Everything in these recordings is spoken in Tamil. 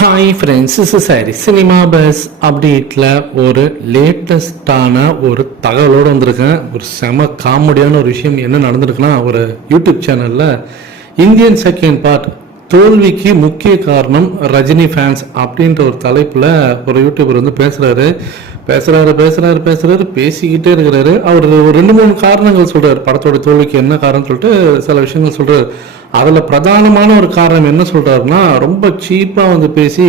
ஹாய் ஃப்ரெண்ட்ஸ் இஸ் சாரி சினிமா பஸ் அப்டேட்டில் ஒரு லேட்டஸ்டான ஒரு தகவலோடு வந்திருக்கேன். ஒரு செம காமெடியான ஒரு விஷயம் என்ன நடந்திருக்குன்னா ஒரு யூடியூப் சேனலில் இந்தியன் செகண்ட் பார்ட் தோல்விக்கு முக்கிய காரணம் ரஜினி ஃபேன்ஸ் அப்படின்ற ஒரு தலைப்பில் ஒரு யூடியூபர் வந்து பேசுகிறாரு பேசுகிறாரு பேசுகிறாரு பேசுகிறாரு பேசிக்கிட்டே இருக்கிறாரு. அவர் ஒரு ரெண்டு மூணு காரணங்கள் சொல்கிறார் படத்தோட தோல்விக்கு என்ன காரணம் சொல்லிட்டு சில விஷயங்கள் சொல்கிறார் அதில் பிரதானமான ஒரு காரணம் என்ன சொல்கிறாருன்னா ரொம்ப சீப்பாக வந்து பேசி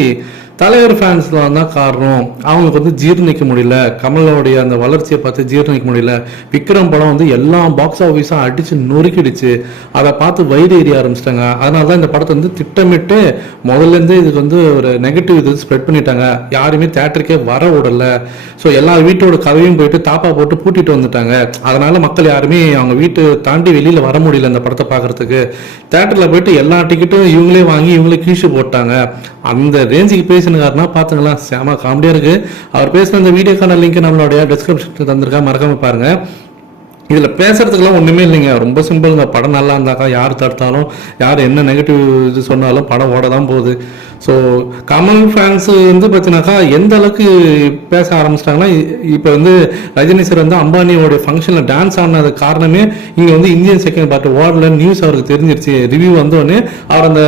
தலைவர் ஃபேன்ஸ்லாம் தான் காரணம் அவங்களுக்கு வந்து ஜீர்ணிக்க முடியல. கமலோடைய அந்த வளர்ச்சியை பார்த்து ஜீர்ணிக்க முடியல. விக்ரம் படம் வந்து எல்லா பாக்ஸ் ஆஃபீஸும் அடித்து நொறுக்கிடுச்சு. அதை பார்த்து வயிறு எரிய ஆரம்பிச்சிட்டாங்க. அதனால தான் இந்த படத்தை வந்து திட்டமிட்டு முதல்லேருந்தே இதுக்கு வந்து ஒரு நெகட்டிவ் இது ஸ்ப்ரெட் பண்ணிட்டாங்க. யாருமே தேட்டருக்கே வர விடல. ஸோ எல்லா வீட்டோட கதவையும் போயிட்டு தாப்பா போட்டு பூட்டிட்டு வந்துட்டாங்க. அதனால மக்கள் யாருமே அவங்க வீட்டு தாண்டி வெளியில் வர முடியல இந்த படத்தை பார்க்கறதுக்கு. தேட்டரில் போயிட்டு எல்லா டிக்கெட்டும் இவங்களே வாங்கி இவங்களே கீழ்ச்சி போட்டாங்க. அந்த ரேஞ்சுக்கு பேசினுக்காருன்னா பார்த்துங்களா செம காமெடியாக இருக்குது அவர் பேசின அந்த வீடியோக்கான லிங்க் நம்மளுடைய டிஸ்கிரிப்ஷன் தந்திருக்கா மறக்காமல் பாருங்கள் இதில் பேசுறதுக்கெல்லாம் ஒன்றுமே இல்லைங்க. ரொம்ப சிம்பிள் இந்த படம் நல்லா இருந்தாக்கா யார் தடுத்தாலும் யார் என்ன நெகட்டிவ் இது சொன்னாலும் படம் ஓட தான் போகுது. ஸோ கமல் ஃபேன்ஸ் வந்து பார்த்தீங்கன்னாக்கா எந்த அளவுக்கு பேச ஆரம்பிச்சிட்டாங்கன்னா இப்போ வந்து ரஜினி சார் வந்து அம்பானியோட ஃபங்க்ஷனில் டான்ஸ் ஆனது காரணமே இங்கே வந்து இந்தியன் செகண்ட் பார்ட் ஓடலன்னு நியூஸ் அவருக்கு தெரிஞ்சிருச்சு. ரிவ்யூ வந்தோடனே அவர் அந்த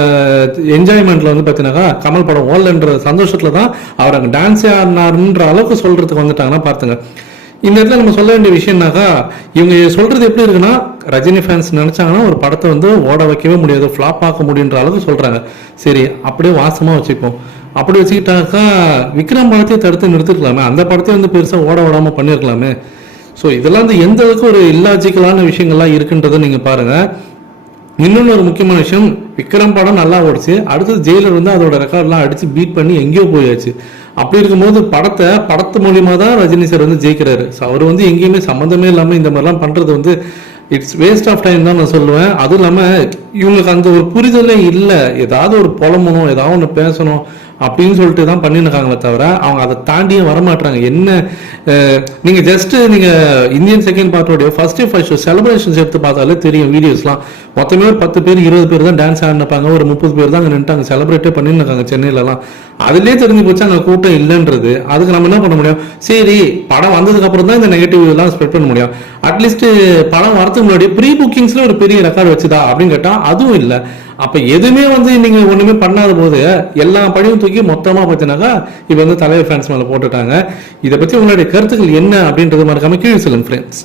என்ஜாய்மெண்ட்டில் வந்து பார்த்தீங்கன்னாக்கா கமல் படம் ஓடலன்ற சந்தோஷத்தில் தான் அவர் அங்கே டான்ஸே ஆடினாருன்ற அளவுக்கு சொல்கிறதுக்கு வந்துட்டாங்கன்னா பார்த்துங்க இந்த இடத்துல நம்ம சொல்ல வேண்டிய விஷயம்னாக்கா இவங்க சொல்றது எப்படி இருக்குன்னா ரஜினி ஃபேன்ஸ் நினைச்சாங்கன்னா ஒரு படத்தை வந்து ஓட வைக்கவே முடியாது ஃப்ளாப் ஆக்க முடியுன்ற அளவுக்கு சொல்றாங்க. சரி அப்படியே வாசமா வச்சுப்போம் அப்படி வச்சுக்கிட்டாக்கா விக்ரம் படத்தையே தடுத்து நிறுத்திருக்கலாமே. அந்த படத்தையும் வந்து பெருசாக ஓட விடாம பண்ணியிருக்கலாமே ஸோ இதெல்லாம் வந்து எந்த அளவுக்கு ஒரு இல்லாஜிக்கலான விஷயங்கள்லாம் இருக்குன்றதை நீங்கள் பாருங்க. இன்னொன்று ஒரு முக்கியமான விஷயம் விக்ரம் படம் நல்லா ஓடிச்சு. அடுத்தது ஜெயிலர் வந்து அதோட ரெக்கார்ட்லாம் அடிச்சு பீட் பண்ணி எங்கேயோ போயாச்சு. அப்படி இருக்கும்போது படத்தை படத்து மூலியமாக தான் ரஜினி சார் வந்து ஜெயிக்கிறாரு. ஸோ அவர் வந்து எங்கேயுமே சம்மந்தமே இல்லாமல் இந்த மாதிரிலாம் பண்ணுறது வந்து இட்ஸ் வேஸ்ட் ஆஃப் டைம் தான் நான் சொல்லுவேன். அதுவும் இல்லாமல் இவங்களுக்கு அந்த ஒரு புரிதலே இல்லை. ஏதாவது ஒரு புலம்பணும் ஏதாவது ஒன்று பேசணும் அப்படின்னு சொல்லிட்டு தான் பண்ணியிருக்காங்களே தவிர அவங்க அதை தாண்டியே வரமாட்டாங்க என்ன நீங்கள் ஜஸ்ட்டு நீங்கள் இந்தியன் செகண்ட் பார்ட்டோடைய ஃபர்ஸ்ட் ஃபர்ஸ்ட் செலிப்ரேஷன்ஸ் எடுத்து பார்த்தாலே தெரியும் வீடியோஸ்லாம் மொத்தமே ஒரு பத்து பேர் இருபது பேர் தான் டான்ஸ் ஆடினப்பாங்க. ஒரு முப்பது பேர் தான் அங்கே நின்ட்டாங்க செலிப்ரேட்டே பண்ணிருக்காங்க சென்னையிலலாம். அதுலேயே தெரிஞ்சு போச்சு அங்கே கூட்டம் இல்லைன்றது. அதுக்கு நம்ம என்ன பண்ண முடியும்? சரி படம் வந்ததுக்கு அப்புறம் தான் இந்த நெகட்டிவ் எல்லாம் ஸ்ப்ரெட் பண்ண முடியும். அட்லீஸ்ட் படம் வரதுக்கு முன்னாடி ப்ரீ புக்கிங்ஸ்ல ஒரு பெரிய ரெக்கார்டு வச்சுதா அப்படின்னு கேட்டால் அதுவும் இல்லை. அப்ப எதுவுமே வந்து நீங்க ஒண்ணுமே பண்ணாத போது எல்லா பழியும் தூக்கி மொத்தமா பார்த்தீங்கன்னாக்கா இப்ப வந்து தலைவர் ஃபேன்ஸ் மேல போட்டுட்டாங்க. இதை பத்தி உங்களுடைய கருத்துக்கள் என்ன அப்படின்றது மறக்காம கீழே சொல்லுங்க ஃப்ரெண்ட்ஸ்